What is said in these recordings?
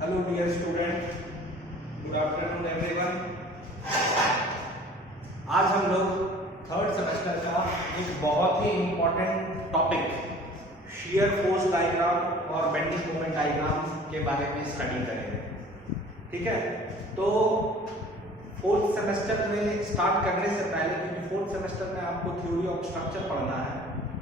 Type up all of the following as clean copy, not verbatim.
Hello dear student, good afternoon everyone. आज हम लोग थर्ड सेमेस्टर का एक बहुत ही important topic shear force diagram और बेंडिंग मोमेंट डायग्राम के बारे में स्टडी करेंगे। ठीक है, तो फोर्थ सेमेस्टर में स्टार्ट करने से पहले, क्योंकि फोर्थ सेमेस्टर में आपको थ्योरी ऑफ स्ट्रक्चर पढ़ना है,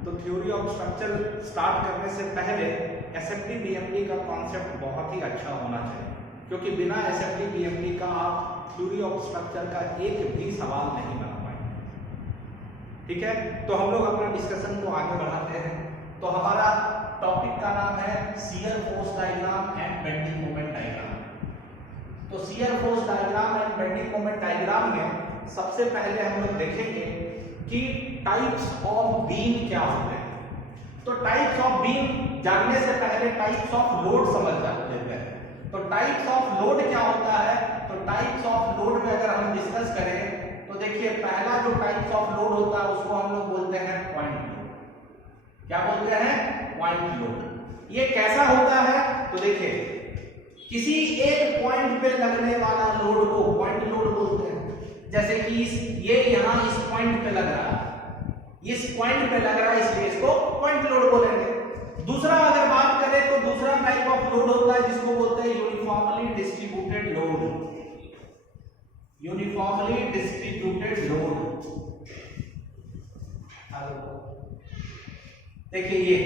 तो थ्योरी ऑफ स्ट्रक्चर स्टार्ट करने से पहले एसएफटी बीएमडी का कॉन्सेप्ट बहुत ही अच्छा होना चाहिए, क्योंकि बिना एसएफटी बीएमडी का आप थ्योरी ऑफ स्ट्रक्चर का एक भी सवाल नहीं बना पाएंगे। ठीक है, तो हम लोग अपना डिस्कशन को आगे बढ़ाते हैं। तो हमारा टॉपिक का नाम है shear force diagram and bending moment diagram. तो shear force diagram and bending moment diagram में सबसे पहले हम लोग देखेंगे कि टाइप्स ऑफ बीम क्या होते हैं। तो टाइप्स ऑफ बीम जानने से पहले टाइप्स ऑफ लोड समझ लेते हैं। तो टाइप्स ऑफ लोड क्या होता है? तो टाइप्स ऑफ लोड में अगर हम डिस्कस करें तो देखिए, पहला जो टाइप्स ऑफ लोड होता है उसको हम लोग बोलते हैं पॉइंट लोड। क्या बोलते हैं? Point load. ये कैसा होता है? तो देखिए, किसी एक पॉइंट पे लगने वाला लोड को पॉइंट लोड बोलते हैं। जैसे कि ये यहां इस पॉइंट पे लग रहा है, इस पॉइंट पे लग रहा है, इसलिए इसको पॉइंट लोड बोलेंगे। दूसरा अगर बात करें तो दूसरा टाइप ऑफ लोड होता है जिसको बोलते हैं uniformly distributed load. Uniformly distributed load. देखिए, ये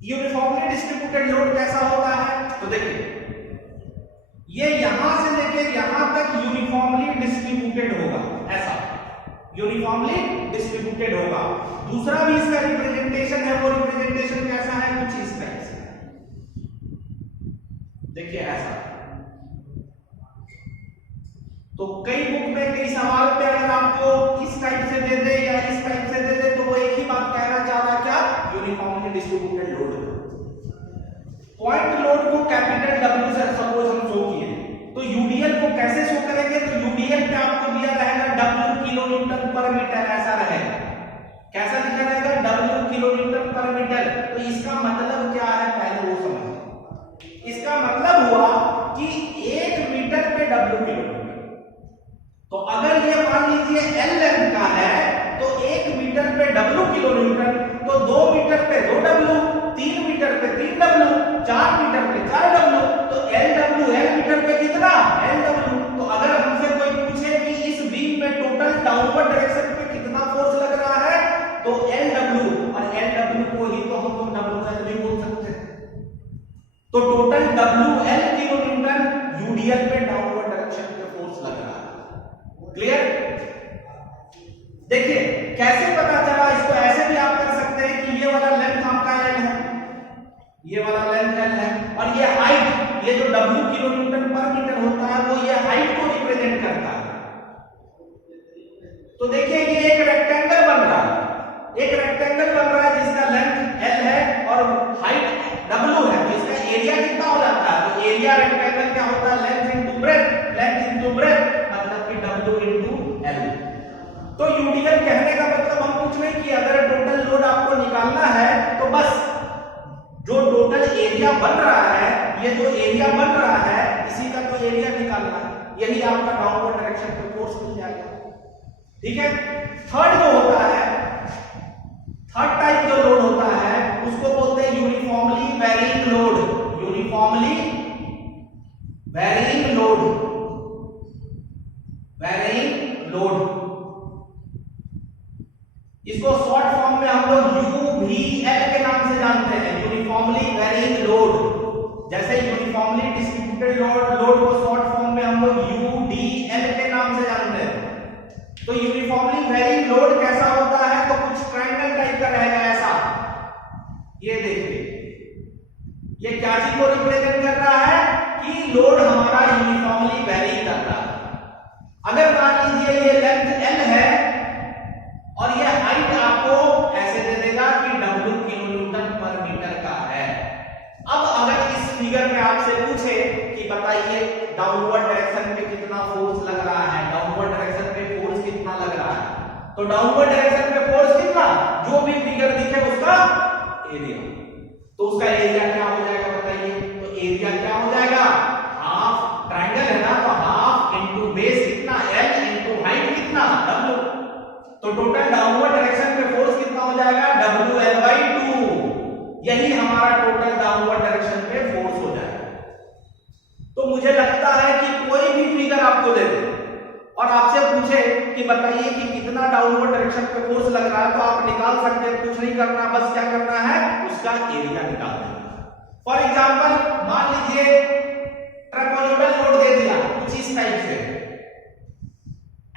यूनिफॉर्मली डिस्ट्रीब्यूटेड लोड कैसा होता है? तो देखिए, ये यहां से लेके यहां तक यूनिफॉर्मली डिस्ट्रीब्यूटेड होगा, ऐसा यूनिफॉर्मली डिस्ट्रीब्यूटेड होगा। दूसरा भी इसका रिप्रेजेंटेशन है, वो रिप्रेजेंटेशन कैसा है? कुछ इस टाइप से। देखिए ऐसा। तो कई बुक में कई सवाल पे अगर आपको इस टाइप से दे दे या इस टाइप से दे दे तो वो एक ही बात कहना चाह रहा है, क्या? Uniformly distributed load. Point load को कैपिटल डब्ल्यू से सपोज हम शो किए, तो यूडीएल को कैसे शो करेंगे? तो यूडीएल पे आपको दिया रहेगा डब्ल्यू किलो न्यूटन पर मीटर, ऐसा रहेगा। कैसा लिखा रहेगा? डब्ल्यू किलो न्यूटन पर मीटर। तो इसका मतलब क्या है पहले वो समझो। इसका मतलब हुआ कि 1 मीटर पे डब्ल्यू किलो न्यूटन। तो अगर ये मान लीजिए एल लेंथ का है तो 1 मीटर पे डब्ल्यू किलो न्यूटन, तो 2 मीटर पे 2 डब्ल्यू, 3 मीटर पे 3 डब्ल्यू, 4 मीटर पे 4 डब्ल्यू। तो एल डब्ल्यू, एल मीटर पे कितना? L W. तो अगर हमसे कोई पूछे कि इस बीम में टोटल डाउनवर्ड डायरेक्शन पे कितना फोर्स लग रहा है, तो एल डब्ल्यू, और एल डब्ल्यू को ही तो हम लोग डब्ल्यू एल भी बोल सकते हैं। तो total W L kilo Newton UDL पे डाउनवर्ड डायरेक्शन पे फोर्स लग रहा है। क्लियर? देखिए कैसे पता चला, इसको ऐसे भी आप कर सकते हैं कि ये वाला लेंथ आपका एल है, ये वाला लेंथ एल है, और ये हाइट, ये जो डब्ल्यू किलो न्यूटन पर मीटर होता है वो ये हाइट को रिप्रेजेंट करता है। तो देखिए, ये एक रेक्टेंगल बन रहा है, एक रेक्टेंगल बन रहा है जिसका लेंथ एल है और हाइट डब्ल्यू है। तो इसका एरिया कितना हो जाता है? तो एरिया रेक्टेंगल क्या होता है? Length into breadth, length into breadth, मतलब कि डब्ल्यू इनटू एल। तो यूडीएल कहने का मतलब हम कुछ नहीं कि अगर टोटल लोड आपको निकालना है तो बस जो टोटल एरिया बन रहा है, ये जो एरिया बन रहा है इसी का तो एरिया निकालना है, यही आपका डाउनवर्ड डायरेक्शन पे फोर्स मिल जाएगा। ठीक है। थर्ड जो होता है, थर्ड टाइप जो लोड होता है उसको बोलते हैं uniformly varying load. Uniformly varying load, varying load. इसको शॉर्ट फॉर्म में हम लोग यूवीएल के नाम से जानते हैं, यूनिफॉर्मली वेरिंग लोड। जैसे यूनिफॉर्मली डिस्ट्रीब्यूटेड लोड को शॉर्ट फॉर्म में हम लोग यूडीएल के नाम से जानते हैं। तो यूनिफॉर्मली वेरिंग लोड कैसा होता है? तो कुछ ट्रायंगल टाइप का रहेगा ऐसा। ये देखिए, ये क्या चीज को रिप्रेजेंट कर रहा है कि लोड हमारा यूनिफॉर्मली वेरी कर रहा है। अगर मान लीजिए ये लेंथ एल है और ये हाइट आपको ऐसे दे देगा कि डब्ल्यू किलो न्यूटन पर मीटर का है। अब अगर इस फिगर में आपसे पूछे कि बताइए डाउनवर्ड डायरेक्शन पे कितना फोर्स लग रहा है, डाउनवर्ड डायरेक्शन पे फोर्स कितना लग रहा है, तो डाउनवर्ड डायरेक्शन पे फोर्स कितना, जो भी फिगर दिखे उसका एरिया। तो उसका एरिया क्या हो जाएगा बताइए? तो एरिया क्या टोटल डाउनवर्ड डायरेक्शन पे फोर्स कितना हो जाएगा, WL/2। यही हमारा टोटल डाउनवर्ड डायरेक्शन पे फोर्स हो जाएगा। तो मुझे लगता है कि कोई भी फिगर आपको दे दे और आपसे पूछे कि बताइए कि कितना डाउनवर्ड डायरेक्शन पे फोर्स लग रहा है, तो आप निकाल सकते हैं, कुछ नहीं करना, बस क्या करना है, उसका एरिया निकाल देना। फॉर एग्जांपल मान लीजिए ट्रापेजोइडल लोड दे दिया कुछ इस टाइप से,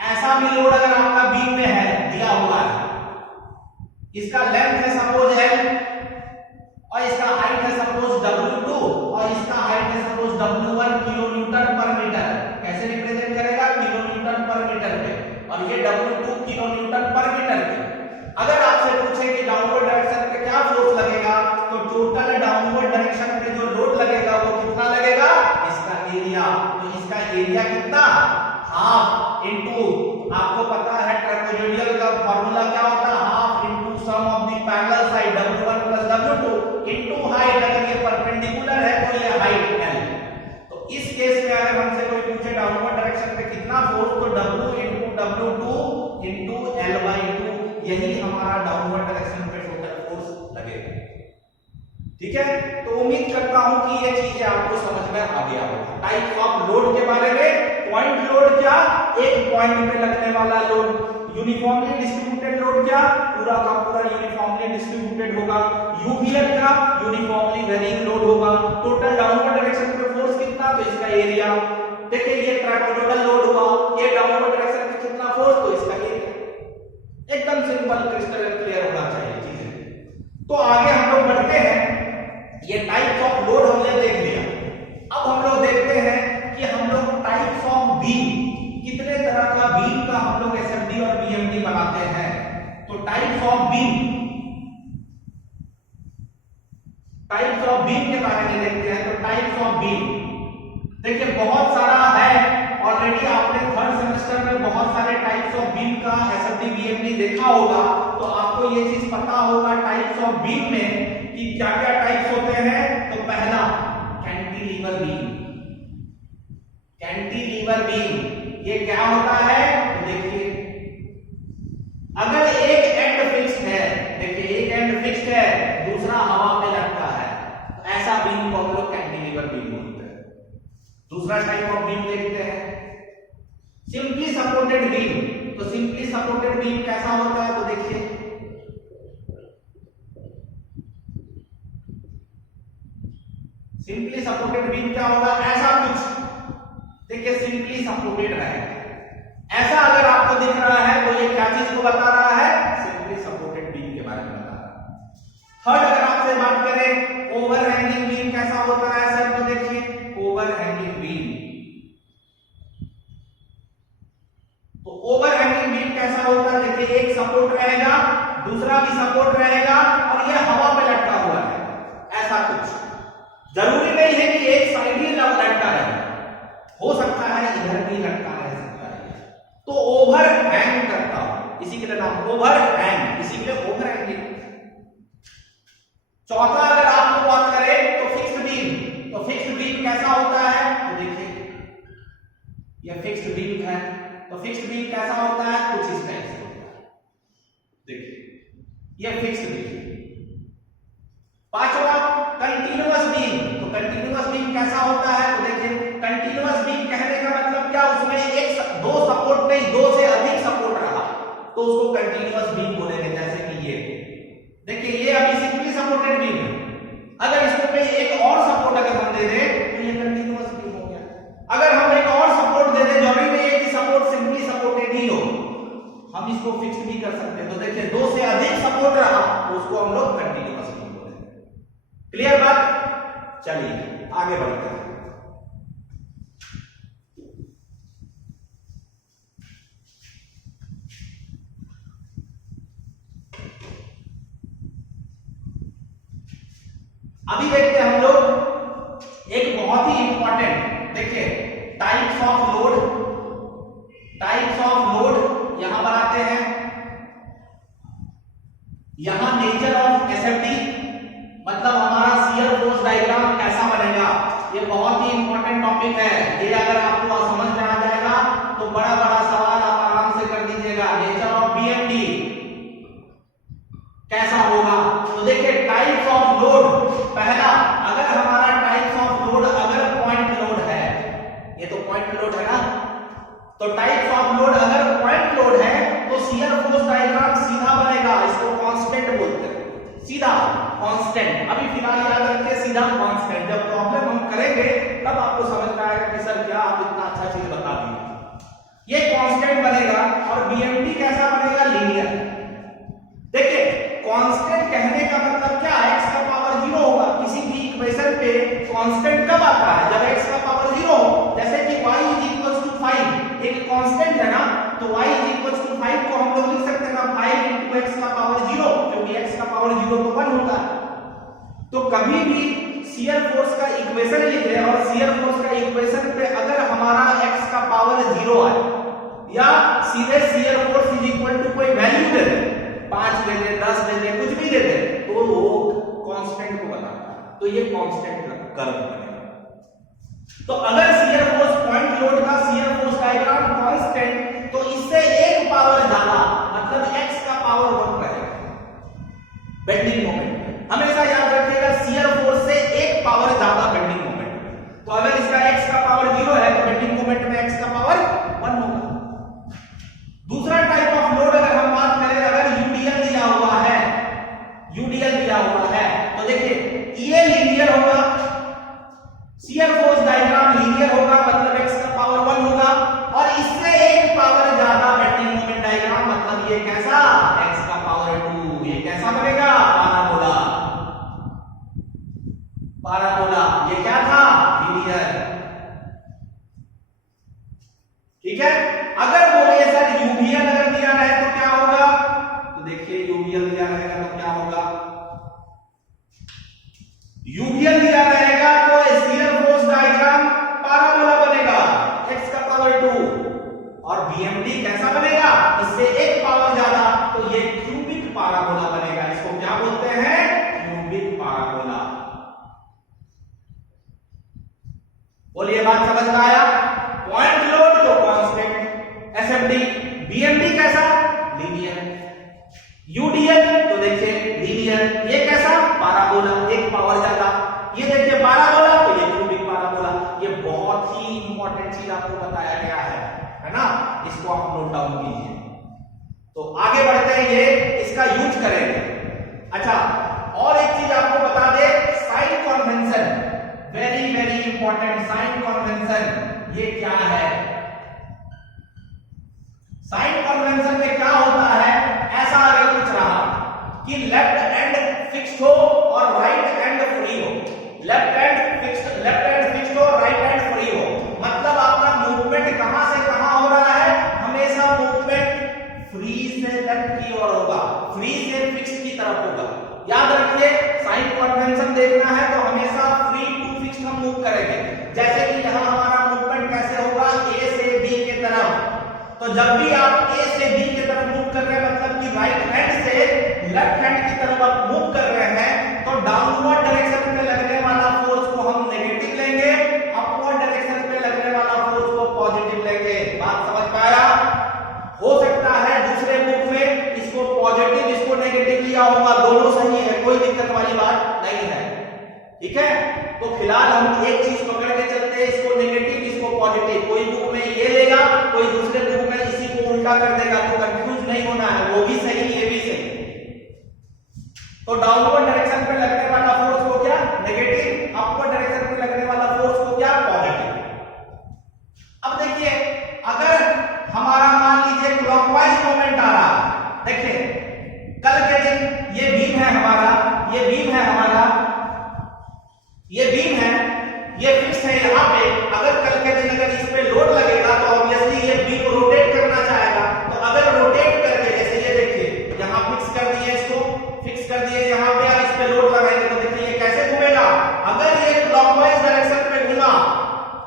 ऐसा भी लोड अगर आपका बीम में है, दिया हुआ है, इसका लेंथ है सपोज L और इसका हाइट है सपोज W2 और इसका हाइट है सपोज W1 किलोन्यूटन पर मीटर। कैसे रिप्रेजेंट करेगा, किलोन्यूटन पर मीटर पे, और ये W2 किलोन्यूटन पर मीटर पे। अगर आपसे पूछे कि डाउनवर्ड डायरेक्शन पे क्या फोर्स लगेगा, तो टोटल डाउनवर्ड डायरेक्शन पे जो लोड लगेगा वो कितना लगेगा, इसका एरिया। तो इसका एरिया कितना, हाफ इनटू, आपको पता है ट्रापेजोइडल का फार्मूला क्या होता है, half into sum of the parallel side W1 plus W2 into height. अगर ये परपेंडिकुलर है तो ये हाइट L। तो इस केस में अगर हमसे कोई पूछे डाउनवर्ड डायरेक्शन पे कितना फोर्स, तो W into W2 into L/2, यही हमारा डाउनवर्ड डायरेक्शन पे टोटल फोर्स लगेगा। ठीक है, तो उम्मीद करता हूं कि ये चीजें आपको समझ में आ गया होगा। टाइप ऑफ लोड के बारे में, पॉइंट लोड क्या, एक पॉइंट पे लगने वाला लोड, यूनिफॉर्मली डिस्ट्रीब्यूटेड लोड क्या, पूरा का पूरा यूनिफॉर्मली डिस्ट्रीब्यूटेड होगा, यूवीएल का यूनिफॉर्मली वेरिंग लोड होगा, टोटल डाउनवर्ड डायरेक्शन पे फोर्स कितना, तो इसका एरिया। देखिए ये ट्रापेजोइडल लोड हुआ, ये डाउनवर्ड डायरेक्शन पे कितना फोर्स, तो इसका एरिया। एकदम सिंपल, क्रिस्टल क्लियर होना चाहिए चीजें। तो आगे हम लोग बढ़ते हैं, ये टाइप्स ऑफ लोड हमने देख लिया। अब हम लोग देखते हैं कि हम लोग टाइप्स ऑफ बीम, कितने तरह का बीम का हम लोग एसएफडी और बीएमडी बनाते हैं। तो टाइप्स ऑफ बीम के बारे में देखते हैं। तो टाइप्स ऑफ बीम देखिए बहुत सारा है, ऑलरेडी आपने थर्ड सेमेस्टर में बहुत सारे टाइप्स ऑफ बीम का एसएफडी बीएमडी देखा होगा, तो आपको ये चीज पता होगा टाइप्स ऑफ बीम में कि क्या क्या टाइप्स होते हैं। तो पहला कैंटिलीवर बीम। कैंटिलीवर बीम ये क्या होता है, तो देखिए अगर एक एंड फिक्स्ड है, देखिए एक एंड फिक्स्ड है, दूसरा हवा में लटका है, तो ऐसा बीम को हम लोग कैंटिलीवर बीम बोलते हैं। दूसरा टाइप ऑफ बीम देखते हैं, सिंपली सपोर्टेड बीम। तो सिंपली सपोर्टेड बीम कैसा होता है, तो देखिए सिंपली सपोर्टेड बीम क्या होगा, ऐसा कुछ देखिए सिंपली सपोर्टेड रहेगा। ऐसा अगर आपको दिख रहा है तो ये क्या चीज को बता रहा है, सिंपली सपोर्टेड बीम के बारे में बता रहा है। थर्ड अगर आपसे बात करें ओवरहैंगिंग बीम कैसा होता है सर, तो देखिए ओवरहैंगिंग बीम। तो ओवरहैंगिंग बीम कैसा होता है, देखिए एक सपोर्ट रहेगा, दूसरा भी सपोर्ट रहेगा और ये हवा पे लटका हुआ है, ऐसा कुछ। जरूरी नहीं है कि एक साइड ही लटका रहे, हो सकता है इधर भी लटका रह सकता है। तो ओवरहैंग करता हूं, इसी के लिए नाम ओवरहैंग, इसी के लिए ओवरहैंगिंग। चौथा अगर आप लोग बात करें तो फिक्स्ड बीम। तो फिक्स्ड बीम कैसा होता है, तो देखिए यह फिक्स्ड बीम है। तो फिक्स्ड बीम कैसा होता है, कुछ इस टाइप से होता है, देखिए यह फिक्स्ड बीम। पांचवा कंटीन्यूअस बीम। तो कंटीन्यूअस बीम कैसा होता है, तो देखिए कंटीन्यूअस बीम कहने का मतलब क्या, उसमें एक दो सपोर्ट नहीं, दो से अधिक सपोर्ट रहा तो उसको कंटीन्यूअस बीम बोलेंगे। जैसे कि ये देखिए ये अभी सिंपली सपोर्टेड बीम है, अगर इसको पे एक और सपोर्ट अगर हम दे दें तो ये कंटीन्यूअस बीम हो गया। अगर हम एक और सपोर्ट दे दें, जरूरी नहीं है कि सपोर्ट सिंपली सपोर्टेड ही हो, हम इसको फिक्स भी कर सकते हैं। तो देखिए दो से अधिक सपोर्ट रहा तो उसको हम लोग कंटीन्यूअस बीम बोलेंगे। क्लियर बात, चलिए आगे बढ़ते हैं। अभी देखते हैं हम लोग एक बहुत ही इंपॉर्टेंट, देखिए types of load. Types of load यहां बनाते हैं, यहां नेचर ऑफ एसएफडी मतलब हमारा शियर फोर्स डायग्राम कैसा बनेगा, ये बहुत ही इंपॉर्टेंट टॉपिक है। ये अगर आपको समझ में आ जाएगा तो बड़ा बड़ा सवाल आप आराम से कर दीजिएगा। नेचर ऑफ बीएमडी ये कांस्टेंट बनेगा और बीएमटी कैसा बनेगा, लीनियर। देखिए कांस्टेंट कहने का मतलब क्या है, x का पावर 0 होगा। किसी भी इक्वेशन पे कांस्टेंट कब आता है, जब x का पावर 0 हो। जैसे कि y = 5 एक कांस्टेंट है ना, तो y = 5 को हम लोग लिख सकते हैं ना 5 × x का पावर 0, क्योंकि x का पावर 0 तो 1 होता है। तो कभी भी शियर फोर्स का इक्वेशन लिखे और शियर फोर्स का इक्वेशन पे अगर हमारा x का पावर 0 आए या सीधे शियर फोर्स = कोई वैल्यू दे दे, 5 दे दे, 10 दे दे, कुछ भी दे दे, तो वो कांस्टेंट को बताता है। तो ये कांस्टेंट कर्व बनेगा। तो अगर शियर फोर्स पॉइंट लोड का शियर फोर्स डायग्राम कांस्टेंट, तो इससे एक पावर ज्यादा मतलब x का पावर 1 रहेगा बेंडिंग मोमेंट। हमेशा याद रखिएगा शियर फोर्स से एक पावर ज्यादा बेंडिंग मोमेंट। तो अगर इसका x का पावर 0 है तो बेंडिंग मोमेंट में x का पावर 1 होगा। दूसरा टाइप ऑफ लोड अगर हम बात करें, अगर यूडीएल दिया हुआ है, यूडीएल दिया हुआ है, तो देखिए ये लीनियर होगा, शियर फोर्स डायग्राम लीनियर होगा, मतलब x का पावर 1 होगा, और इससे एक पावर ज्यादा बेंडिंग मोमेंट डायग्राम, मतलब ये कैसा, x का पावर 2। ये कैसा बनेगा, पैराबोला। पैराबोला ये क्या था, लीनियर। ठीक है। अगर बोलिए सर यूवीएल अगर दिया रहे तो क्या होगा, तो देखिए यूवीएल दिया रहेगा तो क्या होगा, यूवीएल दिया रहेगा तो शियर फोर्स डायग्राम पैराबोला बनेगा, x का पावर 2, और बीएमडी कैसा बनेगा, इससे एक पावर ज्यादा, तो ये क्यूबिक पैराबोला बनेगा। इसको क्या बोलते हैं, क्यूबिक पैराबोला। बोलिए बात समझ में आया। पॉइंट लोड तो कांस्टेंट एसएफडी, बीएमडी कैसा, लीनियर, यूडीएल तो देखिए लीनियर, ये कैसा, पैराबोला, एक पावर ज्यादा। ये देखिए पैराबोला, तो ये क्यूबिक पैराबोला। ये बहुत ही इंपॉर्टेंट चीज आपको बताया गया है ना, इसको आप नोट डाउन कीजिए। तो आगे बढ़ते हैं, ये इसका यूज करेंगे। अच्छा, और एक चीज आपको बता दे, sign convention, very very important. Sign convention ये क्या है, साइन कन्वेंशन में क्या होता है, ऐसा अगर कुछ रहा कि लेफ्ट हैंड फिक्स्ड हो और राइट हैंड फ्री हो, लेफ्ट हैंड फिक्स्ड हो, राइट हैंड फ्री हो, मतलब आपका मूवमेंट कहां से कहां हो रहा है, हमेशा मूवमेंट फ्री से लेफ्ट की ओर होगा, फ्री से फिक्स्ड की तरफ होगा। याद रखिए, साइन कन्वेंशन देखना है तो हमेशा फ्री टू फिक्स्ड हम मूव करेंगे। जैसे कि यहां हमारा मूवमेंट कैसे होगा, ए से बी के तरफ, तो जब भी आप ए से बी की तरफ मूव कर रहे हैं, मतलब कि राइट हैंड से लेफ्ट हैंड की तरफ आप मूव कर रहे हैं, तो डाउनवर्ड डायरेक्शन में लगने वाला फोर्स को हम नेगेटिव लेंगे, अपवर्ड डायरेक्शन में लगने वाला फोर्स को पॉजिटिव लेंगे। बात समझ पाया। हो सकता है दूसरे बुक में इसको पॉजिटिव इसको नेगेटिव लिया होगा, दोनों सही है, कोई दिक्कत वाली बात नहीं है। ठीक है, तो फिलहाल हम एक चीज पकड़ के चलते हैं, इसको नेगेटिव इसको पॉजिटिव। कोई बुक में ये लेगा, कोई दूसरे बुक में इसी को उल्टा कर देगा, तो कंफ्यूज नहीं होना है, वो भी सही ये भी सही। तो डाउनवर्ड डायरेक्शन पे लगने वाला फोर्स को क्या, नेगेटिव, अपवर्ड डायरेक्शन पे लगने वाला फोर्स को क्या, पॉजिटिव। अब देखिए, अगर हमारा मान लीजिए क्लॉकवाइज मोमेंट आ रहा है, देखिए कल के दिन ये बीम है हमारा, ये बीम है हमारा, ये बीम है, ये फिक्स है यहाँ पे। अगर कल के दिन अगर इस पे लोड लगेगा तो ऑब्वियसली ये बीम रोटेट करना चाहेगा। तो अगर रोटेट करके, जैसे ये देखिए यहाँ फिक्स कर दिए, इसको फिक्स कर दिए यहाँ पे, अब इस पे लोड लगाएंगे तो देखिए ये कैसे घूमेगा। अगर ये क्लॉकवाइज डायरेक्शन पे घूमा,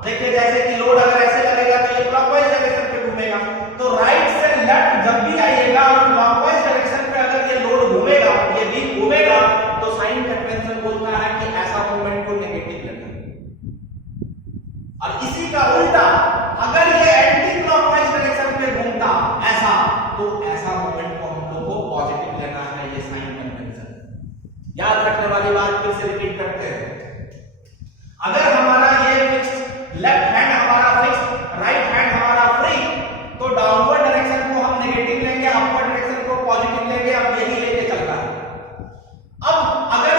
देखिए जैसे कि लोड अगर ऐसे लगेगा तो ये क्लॉकवाइज डायरेक्शन पे घूमेगा। तो राइट से लेफ्ट जब भी आइएगा और क्लॉकवाइज डायरेक्शन पे अगर ये लोड घूमेगा, ये बीम घूमेगा, तो साइन कन्वेंशन बोलता है कि ऐसा मूवमेंट को नेगेटिव लेना। और इसी का उल्टा, अगर ये एंटी क्लॉकवाइज डायरेक्शन पे घूमता ऐसा, तो ऐसा मूवमेंट को हम लोग को पॉजिटिव लेना है, ये साइन कन्वेंशन। याद रखने वाली बात फिर से रिपीट करते हैं। अगर हमारा ये फिक्स, लेफ्ट हैंड हमारा फिक्स, राइट हैंड हमारा फ्री, तो डाउनवर्ड डायरेक्शन को हम नेगेटिव लेंगे, अपवर्ड डायरेक्शन को पॉजिटिव लेंगे। अब यही लेके चल रहा है। अब अगर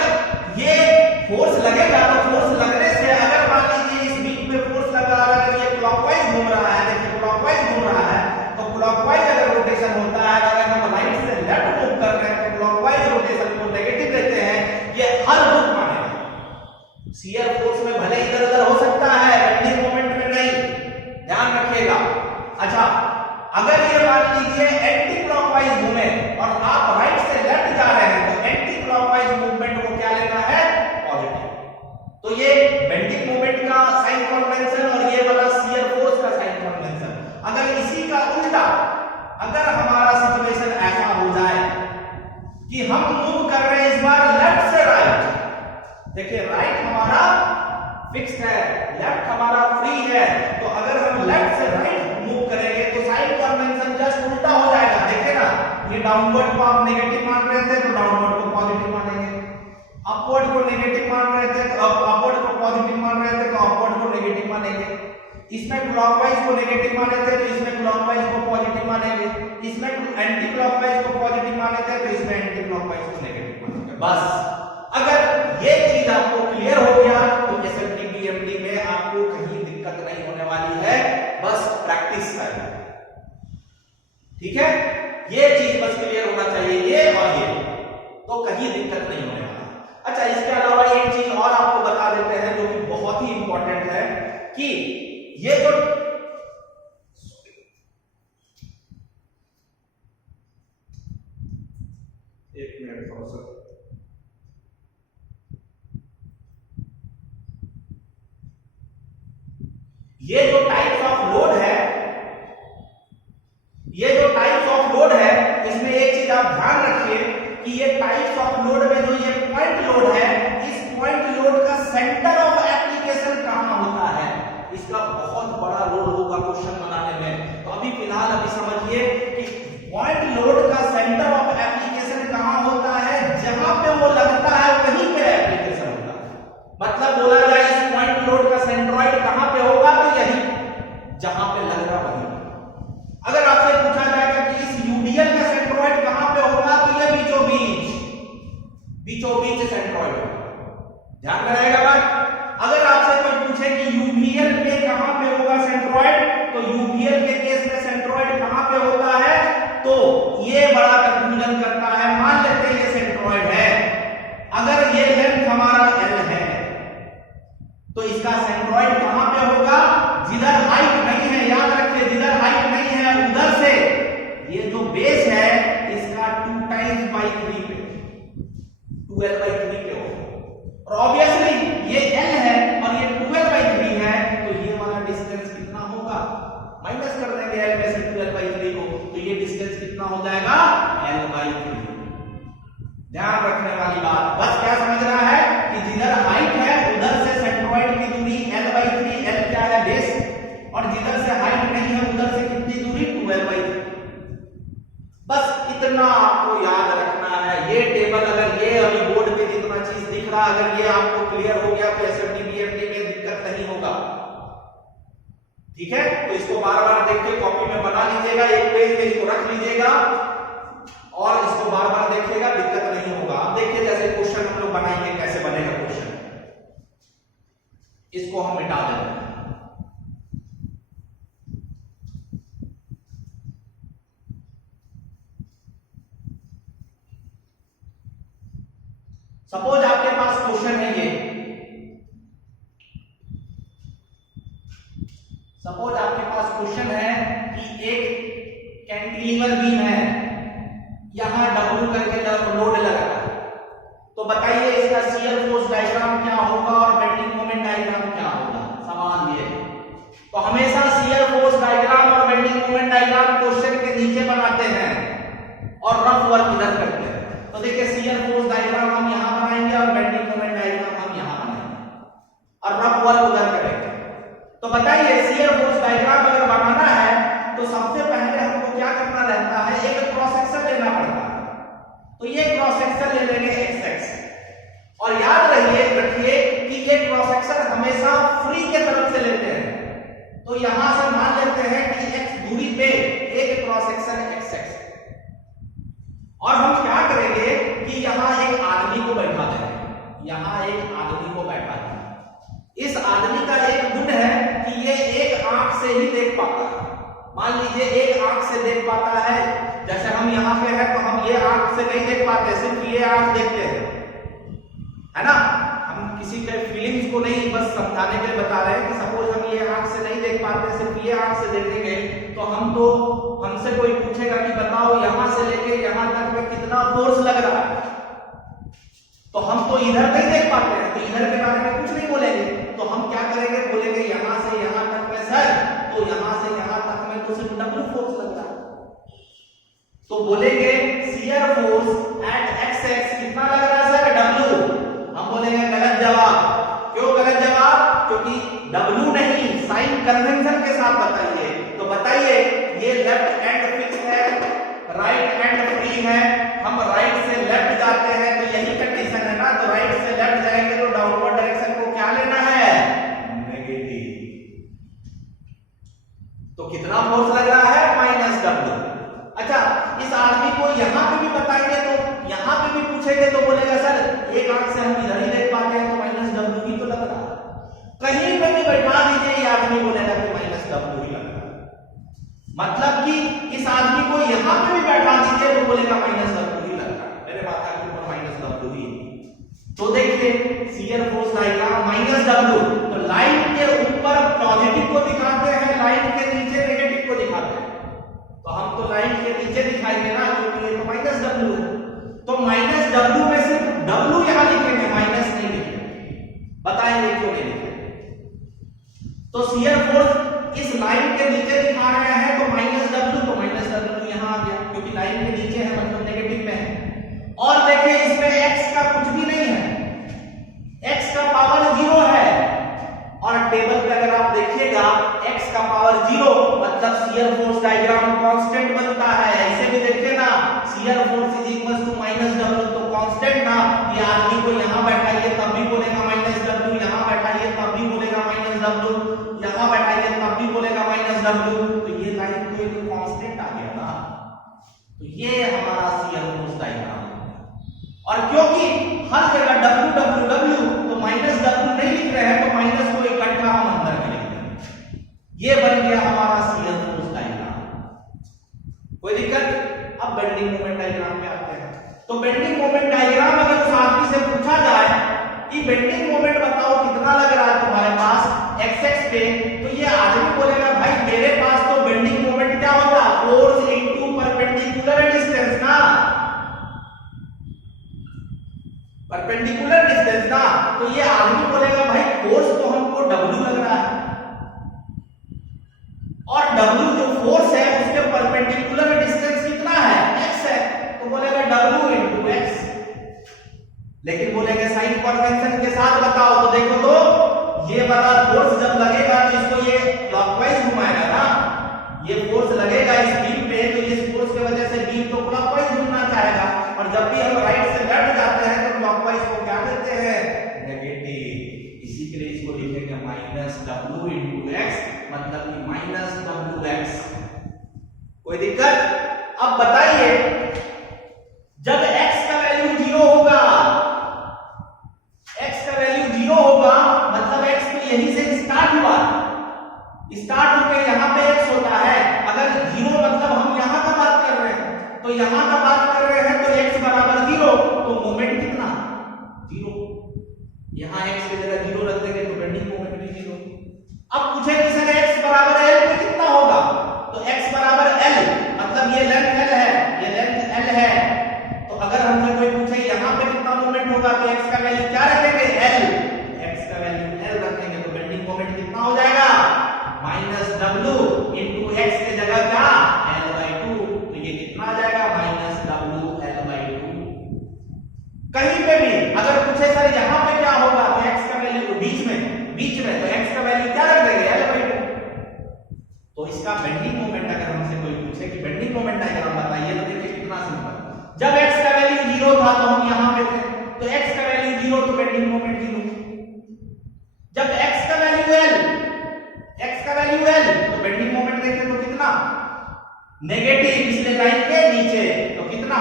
ये फोर्स लगेगा तो फोर्स लगने से, अगर मान लीजिए इस बीम पे फोर्स लगा रहा है शियर फोर्स में भले इधर उधर हो सकता है, बेंडिंग मोमेंट में नहीं, ध्यान रखिएगा। अच्छा, अगर ये मान लीजिए एंटी क्लॉकवाइज घूमे और आप राइट से लेफ्ट जा रहे हैं, तो एंटी क्लॉकवाइज मूवमेंट को क्या लेना है? पॉजिटिव। तो ये बेंडिंग मोमेंट का साइन कन्वेंशन और ये वाला शियर फोर्स का साइन कन्वेंशन। अगर इसी का उल्टा, अगर हमारा सिचुएशन ऐसा हो जाए कि हम मूव कर रहे हैं इस बार लेफ्ट से राइट, देखिए राइट हमारा फिक्स्ड है, लेफ्ट हमारा फ्री है, तो अगर हम लेफ्ट से राइट मूव करेंगे तो साइन कन्वेंशन जस्ट उल्टा हो जाएगा। देखिए ना, ये डाउनवर्ड को आप नेगेटिव मान रहे थे तो डाउनवर्ड को पॉजिटिव मानेंगे, अपवर्ड को नेगेटिव मान रहे थे तो अपवर्ड को पॉजिटिव मान रहे थे तो अपवर्ड को नेगेटिव मानेंगे। इसमें क्लॉकवाइज को नेगेटिव माने थे तो इसमें क्लॉकवाइज को पॉजिटिव मानेंगे, इसमें एंटी क्लॉकवाइज को पॉजिटिव माने थे तो इसमें एंटी क्लॉकवाइज को नेगेटिव मानेंगे। बस अगर ये चीज आपको क्लियर हो गया तो एसएफटी बीएमडी में आपको कहीं दिक्कत नहीं होने वाली है, बस प्रैक्टिस करना, ठीक है? ये चीज बस क्लियर होना चाहिए, ये और ये, तो कहीं दिक्कत नहीं होने वाला। अच्छा, इसके अलावा एक चीज और आपको बता देते हैं जो कि बहुत ही इंपॉर्टेंट है कि ये जो एक मिनट थोड़ा सा, ये जो टाइप्स ऑफ लोड है, ये जो टाइप्स ऑफ लोड है, इसमें एक चीज आप ध्यान रखिए कि ये टाइप्स ऑफ लोड में जो ये पॉइंट लोड है, इस पॉइंट लोड का सेंटर ऑफ एप्लीकेशन कहां होता है, इसका बहुत बड़ा रोल होगा क्वेश्चन बनाने में। तो अभी फिलहाल अभी समझिए कि पॉइंट लोड का सेंटर ऑफ एप्लीकेशन कहां होता है, जहां पे वो लगता है वहीं पे एप्लीकेशन होता है। मतलब बोला जाए इस पॉइंट लोड का सेंट्रॉइड कहां पे होगा, तो यही जहां पे लग रहा वहीं। अगर आपसे पूछा जाएगा कि इस यूडीएल का सेंट्रॉइड कहां पे होगा, तो ये बीचों बीच सेंट्रॉइड होगा, ध्यान में रहेगा बात। अगर आपसे कोई पूछे कि यूवीएल पे कहां पे होगा सेंट्रॉइड, तो यूवीएल के केस में सेंट्रॉइड कहां पे होता है, तो ये बड़ा कंफ्यूजन करता है। मान लेते हैं ये सेंट्रॉइड है, अगर ये लेंथ हमारा एल है तो इसका सेंट्रॉइड कहां पे होगा, जिधर हाइट नहीं है, याद रखिए जिधर हाइट नहीं है उधर से ये जो बेस है इसका 2 टाइम्स बाई 3 पे, 12/3 पे होगा। और ऑब्वियसली ये L है और ये 12/3 है, तो ये वाला डिस्टेंस कितना होगा, माइनस कर देंगे L में से 12/3 को, तो ये डिस्टेंस कितना हो जाएगा, L/3। ध्यान रखने वाली बात, बस क्या समझना है कि जिधर हाइट है उधर से सेंट्रॉइड की दूरी L/3, L क्या है, बेस, और जिधर से हाइट नहीं है उधर से कितनी दूरी, 12/3। बस इतना आपको याद रखना है। ये टेबल, अगर ये अभी बोर्ड पे जितना चीज दिख रहा, अगर ये आपको क्लियर हो गया तो एसएफटी बीएमडी में दिक्कत नहीं होगा, ठीक है? तो इसको बार बार देख के कॉपी में बना लीजिएगा, एक पेज में इसको रख लीजिएगा और इसको बार बार देखिएगा, दिक्कत नहीं होगा। अब देखिए जैसे क्वेश्चन हम लोग बनाएंगे, कैसे बनेगा क्वेश्चन, इसको हम मिटा देंगे। सपोज आपके पास क्वेश्चन है ये, सपोज आपके पास क्वेश्चन है कि एक कैंटिलीवर बीम है, यहां W करके लोड लगा है, तो बताइए इसका शियर फोर्स डायग्राम क्या होगा और बेंडिंग मोमेंट डायग्राम क्या होगा। सवाल ये है, तो हमेशा शियर फोर्स डायग्राम और बेंडिंग मोमेंट डायग्राम क्वेश्चन के नीचे बनाते हैं और रफ वर्क इधर करते हैं। तो देखिए शियर फोर्स डायग्राम हम यहां बनाएंगे और बेंडिंग मोमेंट डायग्राम हम यहां बनाएंगे और रफ वर्क उधर करेंगे। तो बताइए शियर फोर्स डायग्राम अगर बनाना है तो सबसे पहले हमको क्या करना रहता है, एक क्रॉस सेक्शन लेना पड़ता है। तो ये क्रॉस सेक्शन ले लेंगे एक्स एक्स, और याद रखिए कि ये क्रॉस सेक्शन हमेशा फ्री के तरफ से लेते हैं। तो यहां से मान लेते हैं कि x दूरी पे एक क्रॉस सेक्शन एक्स एक्स, और हम क्या करेंगे कि यहां एक आदमी को बैठा देंगे, यहां एक आदमी को बैठा देंगे। इस आदमी का एक गुण है कि ये एक आंख से ही देख पाता है। मान लीजिए एक आंख से देख पाता है, जैसे हम यहाँ पे हैं तो हम ये आंख से नहीं देख पाते, सिर्फ ये आंख देखते हैं, है ना? हम किसी के फीलिंग्स को नहीं बस समझाने के लिए बता रहे हैं कि सपोज हम ये आंख से नहीं देख पाते, सिर्फ ये आंख से देखेंगे तो हमसे कोई पूछेगा कि बताओ यहां से लेके यहां तक में कितना फोर्स लग रहा है, तो हम तो इधर नहीं देख पाते हैं, तो इधर के बारे में कुछ नहीं बोलेंगे, तो हम क्या करेंगे, बोलेंगे यहां से यहां तक में सर, तो यहां से यहां तक में तो सिर्फ W फोर्स लग रहा है, तो बोलेंगे shear force eight x x कितना लग रहा है सर, W। हम बोलेंगे गलत जवाब। क्यों गलत जवाब? क्योंकि W नहीं, साइन कन्वेंशन के साथ बताइए। तो बताइए ये लेफ्ट हैंड फिक्स है, राइट हैंड फ्री है, हम राइट से लेफ्ट जाते हैं तो यही कंडीशन है ना, तो राइट से लेफ्ट जाएंगे तो डाउनवर्ड डायरेक्शन को क्या लेना है, नेगेटिव। तो कितना फोर्स लग रहा है, -W। अच्छा, इस आदमी को यहां पे भी बताएंगे तो यहां पे भी पूछेंगे तो बोलेगा सर एक आंख से हम इधर ही देख पाते हैं तो -W ही तो लग रहा है। कहीं पे भी बैठा दीजिए ये आदमी बोलेगा कि -W ही लग रहा है। मतलब कि इस आदमी को यहां पे भी बैठा दीजिए तो बोलेगा -W ही लग रहा है, मेरे माथा के ऊपर -W ही। तो देखिए शियर फोर्स डायग्राम -W, तो लाइन के ऊपर पॉजिटिव को दिखाते हैं, लाइन के नीचे नेगेटिव को दिखाते हैं, तो हम तो लाइन के नीचे दिखाएंगे ना क्योंकि ये तो -W है, तो -W में सिर्फ W यहां लिखेंगे, माइनस नहीं लिखेंगे। बताएंगे क्यों नहीं लिखेंगे। तो शियर फोर्स इस लाइन के नीचे दिखा रहे हैं तो -W, तो -W यहां आ गया क्योंकि लाइन के नीचे है मतलब नेगेटिव में है। और देखिए इसमें x का कुछ भी नहीं है, x का पावर 0 है, और टेबल पे अगर आप देखिएगा x का पावर 0 मतलब शियर फोर्स डायग्राम कांस्टेंट बनता है। ऐसे भी देखिए ना, shear force is equal to -W, तो कांस्टेंट ना, ये आदमी को यहां बैठाइए तब भी बोलेगा -W, यहां बैठाइए तब भी बोलेगा -W, यहां बैठाइए तब भी बोलेगा -W, तो ये लाइन तो एक कांस्टेंट आ गया ना, तो ये हमारा शियर फोर्स डायग्राम है। और क्योंकि हर जगह W तो -W नहीं लिख रहे हैं तो माइनस को इकट्ठा हम अंदर में लिख रहे हैं, ये बन गया हमारा शियर फोर्स डायग्राम। कोई दिक्कत? अब बेंडिंग मोमेंट डायग्राम पे आते हैं। तो बेंडिंग मोमेंट डायग्राम अगर उस आदमी से पूछा जाए कि बेंडिंग मोमेंट बताओ कितना लग रहा है तुम्हारे पास एक्स पे, तो ये आदमी बोलेगा भाई मेरे पास तो बेंडिंग मोमेंट क्या होता है, फोर्स इनटू परपेंडिकुलर डिस्टेंस ना, परपेंडिकुलर डिस्टेंस ना, तो ये आदमी बोलेगा भाई फोर्स तो हमको W लग रहा है, और W जो फोर्स है उसके परपेंडिकुलर डिस्टेंस कितना है, x है, तो बोलेगा W इंटू x। लेकिन बोलेंगे साइन कन्वेंशन के साथ बताओ, तो देखो तो ये वाला फोर्स जब लगेगा तो इसको ये क्लॉकवाइज घुमाएगा ना, ये फोर्स लगेगा इस बीम पे, तो इस फोर्स की वजह से बीम तो क्लॉकवाइज घूमना चाहेगा, और जब भी हम राइट से लेफ्ट जाते हैं तो क्लॉकवाइज को क्या कहते हैं, नेगेटिव। इसी के लिए इसको लिखेंगे -W इंटू x, मतलब कि -WX। कोई दिक्कत? अब बताइए जब x का वैल्यू 0 होगा, x का वैल्यू 0 होगा मतलब x तो यहीं से स्टार्ट हुआ, स्टार्ट होकर यहां पे x होता है, अगर 0 मतलब हम यहां का बात कर रहे हैं, तो यहां का बात कर रहे हैं तो x बराबर 0, तो मोमेंट कितना 0, यहां x की जगह 0 रख देंगे तो बेंडिंग मोमेंट भी 0। अब पूछे कि सर x बराबर L पे कितना होगा, तो x बराबर L मतलब ये लेंथ L है, ये लेंथ L है, तो अगर हमसे कोई पूछे यहां पे कितना मोमेंट होगा तो x का वैल्यू क्या रखेंगे, L, x का वैल्यू L रखेंगे तो बेंडिंग मोमेंट कितना हो जाएगा, -W इंटू x की जगह क्या, L/2, तो ये कितना आ जाएगा, -W L/2। कहीं पे भी अगर पूछे सर यहां पे क्या होगा तो x का वैल्यू बीच में तो x का वैल्यू क्या रख देंगे, L/2। तो इसका बेंडिंग मोमेंट अगर हमसे कोई पूछे कि बेंडिंग मोमेंट डायग्राम बताइए, तो देखिए कितना सिंपल, जब x का वैल्यू 0 था तो हम यहां पे थे, तो x का वैल्यू 0 तो बेंडिंग मोमेंट 0। जब x का वैल्यू L तो बेंडिंग मोमेंट देखिए तो कितना, नेगेटिव, इसलिए लाइन के नीचे, तो कितना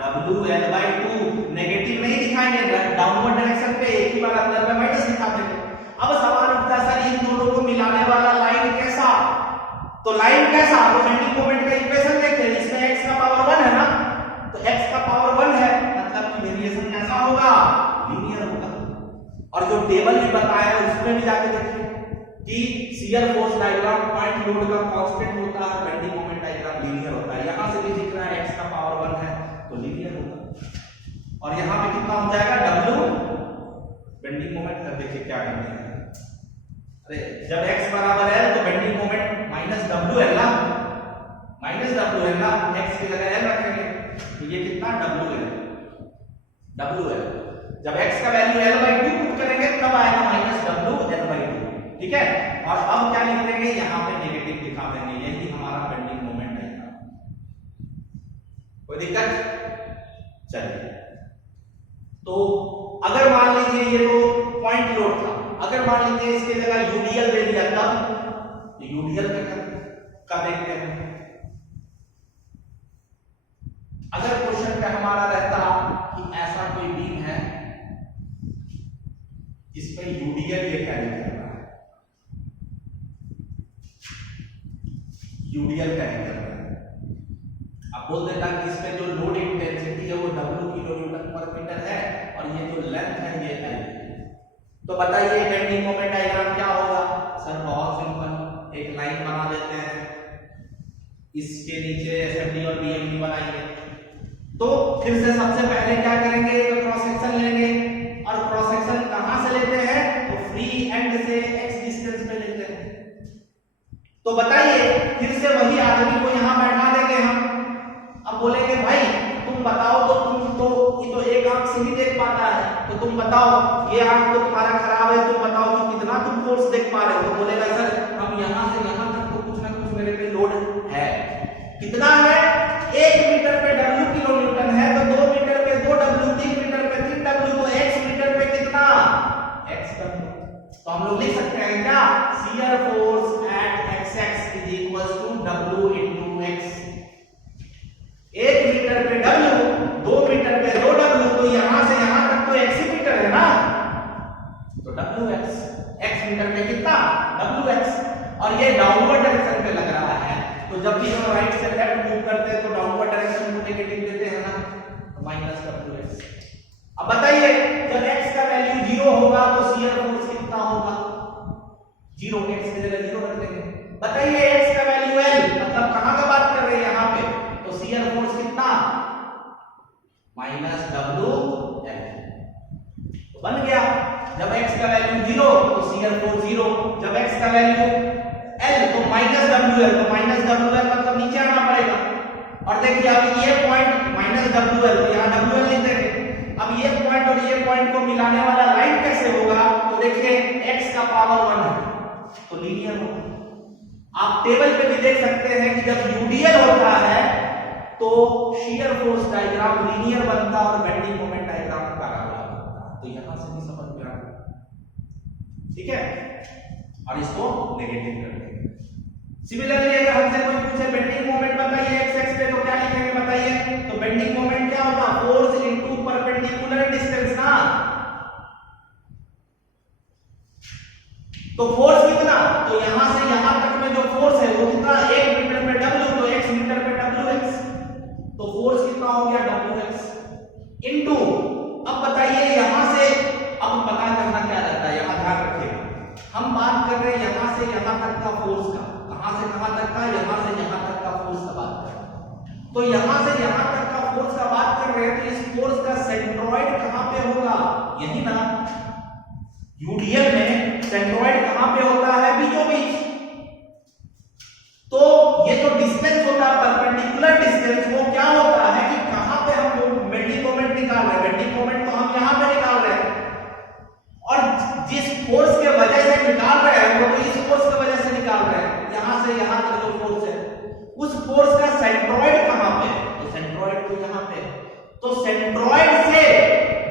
WL/2, नेगेटिव नहीं दिखाएंगे, डाउनवर्ड डायरेक्शन पे एक ही बार अंदर में माइनस दिखा देंगे। अब सवाल उठता है सर इन दोनों को मिलाने वाला लाइन कैसा, तो लाइन कैसा, तो बेंडिंग मोमेंट का इक्वेशन देखते हैं, इसमें x का पावर 1 है ना, तो x का पावर 1 है मतलब कि वेरिएशन कैसा होगा, लीनियर होगा। और जो टेबल भी बताया है उसमें भी जाके देखिए कि shear force diagram point load का कांस्टेंट होता है, बेंडिंग मोमेंट डायग्राम लीनियर होता है। यहां से भी दिख रहा है x का पावर 1 है तो लीनियर होगा। और यहां पे कितना हो जाएगा w बेंडिंग मोमेंट। देखिए क्या करते हैं, अरे जब x बराबर है तो बेंडिंग मोमेंट माइनस w है ना, माइनस w है ना, x की जगह l रखेंगे तो ये कितना w है। जब x का वैल्यू l/2 पुट करेंगे तब आएगा माइनस w l/2, ठीक है। और अब क्या लिख देंगे, यहां पे नेगेटिव दिखा देंगे, यही हमारा बेंडिंग मोमेंट है। कोई दिक्कत? चलिए, तो अगर मान लीजिए ये तो पॉइंट लोड था, अगर मान लीजिए इसकी जगह यूडीएल दे दिया तब यूडीएल का देखते हैं। अगर क्वेश्चन पे हमारा रहता कि ऐसा कोई बीम है जिसमें यूडीएल ये कैरी कर रहा है, यूडीएल कैरी कर रहा है, अब बोल देता कि इसमें जो लोड इंटेंसिटी है वो W kN/मीटर है और ये जो लेंथ है ये L, तो बताइए बेंडिंग मोमेंट डायग्राम क्या होगा। सर बहुत सिंपल, एक लाइन बना देते हैं, इसके नीचे एसएमडी और बीएमडी बनाएंगे। तो फिर से सबसे पहले क्या करेंगे, तो क्रॉस सेक्शन लेंगे, और क्रॉस सेक्शन कहां से लेते हैं, तो फ्री एंड से x डिस्टेंस पे लेते हैं। तो बताइए फिर से वही आदमी को यहां बैठा देंगे हम, अब बोलेंगे भाई तुम बताओ, तो तुम तो ये तो एक आंख से ही देख पाता है, तो तुम बताओ, ये आंख तो तुम्हारा खराब है, तुम बताओ कि कितना तुम फोर्स देख पा रहे हो। तो बोलेगा सर हम यहां से यहां तक तो कुछ ना कुछ मेरे पे लोड है, कितना है, 1 मीटर पे W किलोन्यूटन है, तो 2 मीटर पे 2 W, 3 मीटर पे 3 W, तो x मीटर पे कितना, x W। तो हम लोग लिख सकते हैं क्या, shear force at xx is equal to W into x। 1 metre पे W, 2 मीटर पे 2 W, तो यहां से यहां तक तो x मीटर है ना, तो Wx, x मीटर पे कितना, Wx। और ये डाउनवर्ड डायरेक्शन पे लग रहा है, तो जब भी हम राइट से लेफ्ट मूव करते हैं तो डाउनवर्ड डायरेक्शन को नेगेटिव देते हैं ना, तो माइनस Wx। अब बताइए जब x का वैल्यू 0 होगा तो शियर फोर्स कितना होगा, 0, x की जगह 0 रख देंगे। बताइए x का वैल्यू L, मतलब कहां का बात कर रहे हैं यहां पे, तो शियर फोर्स कितना, माइनस WL। तो बन गया, जब x का वैल्यू 0 तो शियर फोर्स 0, जब x का वैल्यू L तो माइनस WL, तो माइनस WL मतलब नीचे आना पड़ेगा। और देखिए अब ये पॉइंट माइनस WL, तो यहाँ WL लिख देंगे। अब ये पॉइंट और ये पॉइंट को मिलाने वाला लाइन कैसे होगा, तो देखिए x का पावर 1 है तो लीनियर होगा। आप टेबल पे भी देख सकते हैं कि जब यूडीएल होता है तो शियर फोर्स डायग्राम लीनियर बनता है और बेंडिंग मोमेंट डायग्राम पैराबोला बनता है। तो यहां से भी समझ में आ गया, ठीक है। और इसको नेगेटिव कर देंगे। सिमिलरली अगर हमसे कोई पूछे बेंडिंग मोमेंट बताइए x एक्स पे, तो क्या लिखेंगे बताइए, तो बेंडिंग मोमेंट क्या होगा, फोर्स इनटू परपेंडिकुलर डिस्टेंस ना, तो फोर्स कितना, तो यहां से यहां तक में जो फोर्स है वो कितना, 1 मीटर पे W, तो x मीटर पे Wx, तो फोर्स कितना हो गया Wx इनटू, अब बताइए यहां से, अब पता करना क्या रहता है, यहां ध्यान रखिएगा, हम बात कर रहे हैं यहां से यहां तक का फोर्स का, कहां से कहां तक का, यहां से यहां तक का फोर्स का बात कर रहे हैं। तो यहां से यहां तक का फोर्स का बात कर रहे हैं, तो इस फोर्स का सेंट्रोइड कहां पे होगा, यही ना, यूडीएल में सेंट्रोइड कहां पे होता है, बीचों बीच। तो ये जो डिस्टेंस होता है परपेंडिकुलर डिस्टेंस, वो क्या होता है कि कहां पे हम लोग बेंडिंग मोमेंट निकाल रहे हैं, बेंडिंग मोमेंट तो हम यहां पे निकाल रहे हैं, और जिस फोर्स के वजह से निकाल रहे हैं वो तो इस फोर्स की वजह से निकाल रहे हैं, यहां से यहां तक जो फोर्स है, उस फोर्स का सेंट्रोइड कहां पे, तो सेंट्रोइड तो यहां पे, तो सेंट्रोइड से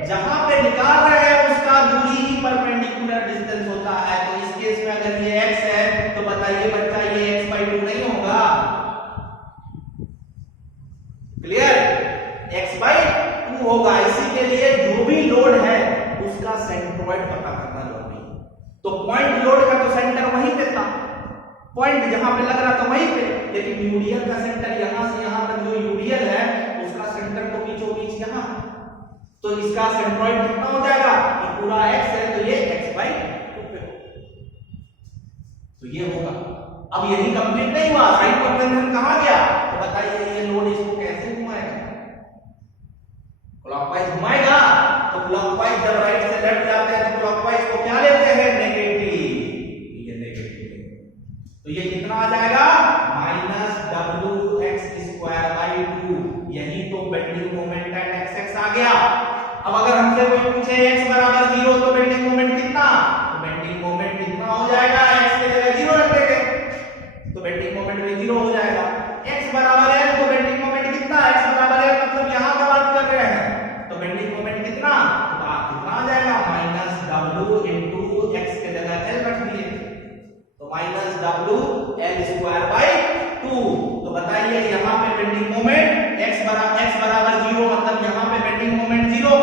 जहां पे निकाल रहे हैं उसका दूरी ही परपेंडिकुलर डिस्टेंस होता है। तो इस केस में अगर ये x है तो बताइए बच्चा ये x/2 नहीं होगा, क्लियर, x/2 होगा। इसी के लिए जो भी लोड है उसका सेंट्रोइड पता करना जरूरी है। तो पॉइंट लोड का तो सेंटर वहीं पे था, पॉइंट जहां पे लग रहा था वहीं पे, लेकिन यूडीएल का सेंटर यहां से यहां तक जो यूडीएल है उसका सेंटर तो बीचों बीच यहां, तो इसका सेंट्रोइड कितना हो जाएगा, पूरा x है तो ये x/2 पे हो, तो ये होगा। अब यही कंप्लीट नहीं हुआ, साइन कन्वेंशन कहां गया, तो बताइए ये लोड इसको कैसे घुमाएगा, क्लॉकवाइज घुमाएगा। तो क्लॉकवाइज जब राइट से लेफ्ट जाते हैं तो क्लॉकवाइज को क्या लेते हैं, नेगेटिव, ये नेगेटिव। तो ये कितना आ जाएगा, -wx²/2, यही तो बेंडिंग मोमेंट एट x आ गया। अब अगर हमसे कोई पूछे x बराबर 0 तो बेंडिंग मोमेंट कितना, तो बेंडिंग मोमेंट कितना हो जाएगा, x की जगह 0 रख देंगे तो बेंडिंग मोमेंट भी 0 हो जाएगा। x बराबर l तो बेंडिंग मोमेंट कितना, x बराबर l मतलब यहां का बात कर रहे हैं, तो बेंडिंग मोमेंट कितना, तो कितना आ जाएगा, -w into x की जगह l रख दिए तो -wL²/2। तो बताइए यहां पे बेंडिंग मोमेंट x बराबर 0 मतलब यहां पे बेंडिंग मोमेंट 0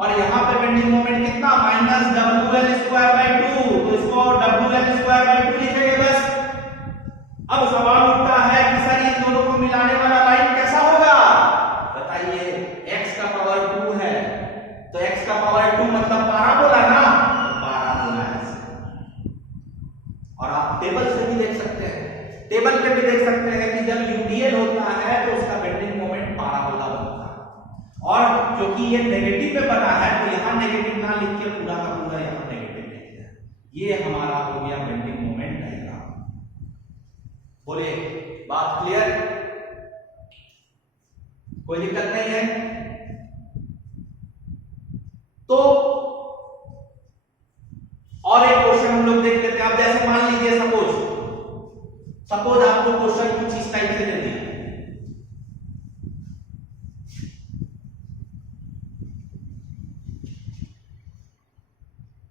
और यहां पे बेंडिंग मोमेंट कितना, -wL²/2, तो इसको wL²/2 लिखेंगे बस। अब सवाल उठता है कि सर इन दोनों को मिलाने वाला लाइन कैसा होगा, बताइए x का पावर 2 है तो x का पावर 2 मतलब पैराबोला ना, पैराबोला है। और आप टेबल से भी देख सकते हैं, टेबल पे भी देख सकते हैं कि जब यूडीएल होता है तो उसका बेंडिंग मोमेंट पैराबोला बनता है, और क्योंकि ये नेगेटिव में बना है तो यहां नेगेटिव ना लिख के पूरा का पूरा यहां नेगेटिव लिख दिया। ये हमारा हो गया बेंडिंग मोमेंट डायग्राम। बोलिए बात क्लियर, कोई दिक्कत नहीं है। तो और एक क्वेश्चन हम लोग देख लेते हैं। अब जैसे मान लीजिए सपोज आपको क्वेश्चन कुछ इस टाइप से दे दिया,